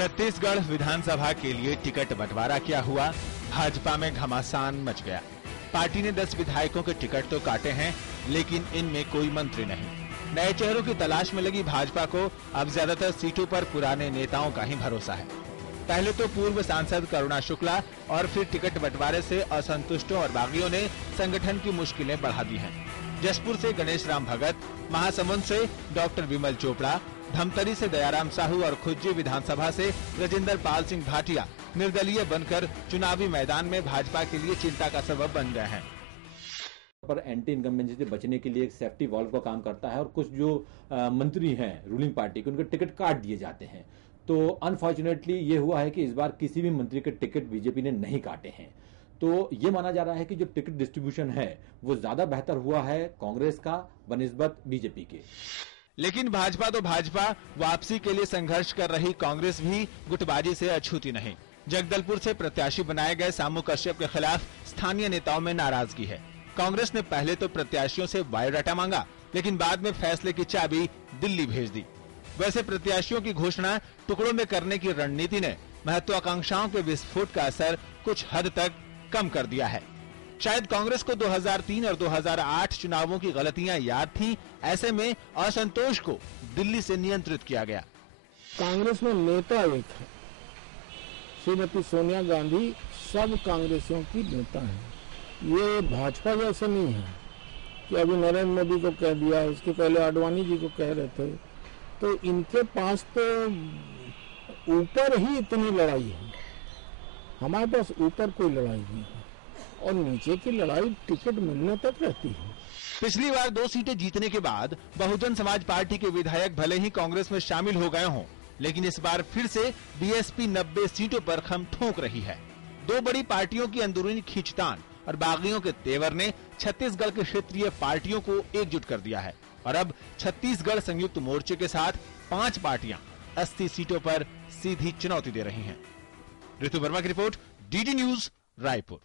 छत्तीसगढ़ विधानसभा के लिए टिकट बंटवारा क्या हुआ? भाजपा में घमासान मच गया। पार्टी ने 10 विधायकों के टिकट तो काटे हैं, लेकिन इनमें कोई मंत्री नहीं। नए चेहरों की तलाश में लगी भाजपा को अब ज्यादातर सीटों पर पुराने नेताओं का ही भरोसा है। पहले तो पूर्व सांसद करुणा शुक्ला और फिर टिकट बंटवारे से असंतुष्टों और बागियों ने संगठन की मुश्किलें बढ़ा दी हैं। जसपुर से गणेश राम भगत, महासमुंद से डॉक्टर विमल चोपड़ा, धमतरी से दयाराम साहू और खुज्जी विधानसभा से राजेंद्र पाल सिंह भाटिया निर्दलीय बनकर चुनावी मैदान में भाजपा के लिए चिंता का सबब बन गए हैं। पर एंटी इनकम्बेंसी से बचने के लिए एक सेफ्टी वॉल्व का काम करता है और कुछ जो मंत्री हैं रूलिंग पार्टी के, उनके टिकट काट दिए जाते हैं। तो अनफॉर्चुनेटली ये हुआ है कि इस बार किसी भी मंत्री के टिकट बीजेपी ने नहीं काटे हैं। तो ये माना जा रहा है कि जो टिकट डिस्ट्रीब्यूशन है वो ज्यादा बेहतर हुआ है कांग्रेस का बनिस्बत बीजेपी के। लेकिन भाजपा तो भाजपा, वापसी के लिए संघर्ष कर रही कांग्रेस भी गुटबाजी से अछूती नहीं। जगदलपुर से प्रत्याशी बनाए गए सामू कश्यप के खिलाफ स्थानीय नेताओं में नाराजगी है। कांग्रेस ने पहले तो प्रत्याशियों से बायोडाटा मांगा, लेकिन बाद में फैसले की चाबी दिल्ली भेज दी। वैसे प्रत्याशियों की घोषणा टुकड़ों में करने की रणनीति ने महत्वाकांक्षाओं के विस्फोट का असर कुछ हद तक कम कर दिया है। शायद कांग्रेस को 2003 और 2008 चुनावों की गलतियां याद थीं, ऐसे में असंतोष को दिल्ली से नियंत्रित किया गया। कांग्रेस में नेता एक है, श्रीमती सोनिया गांधी सब कांग्रेसियों की नेता है। ये भाजपा जैसे नहीं है कि अभी नरेंद्र मोदी को कह दिया, उसके पहले आडवाणी जी को कह रहे थे। तो इनके पास तो ऊपर ही इतनी लड़ाई है, हमारे पास ऊपर कोई लड़ाई नहीं है और नीचे की लड़ाई टिकट मिलने तक रहती है। पिछली बार 2 सीटें जीतने के बाद बहुजन समाज पार्टी के विधायक भले ही कांग्रेस में शामिल हो गए हों, लेकिन इस बार फिर से बीएसपी 90 सीटों पर खम ठोक रही है। 2 बड़ी पार्टियों की अंदरूनी खींचतान और बागियों के तेवर ने छत्तीसगढ़ के क्षेत्रीय पार्टियों को एकजुट कर दिया है और अब छत्तीसगढ़ संयुक्त मोर्चे के साथ 5 पार्टियां 80 सीटों पर सीधी चुनौती दे रही हैं। ऋतु वर्मा की रिपोर्ट, डीडी न्यूज, रायपुर।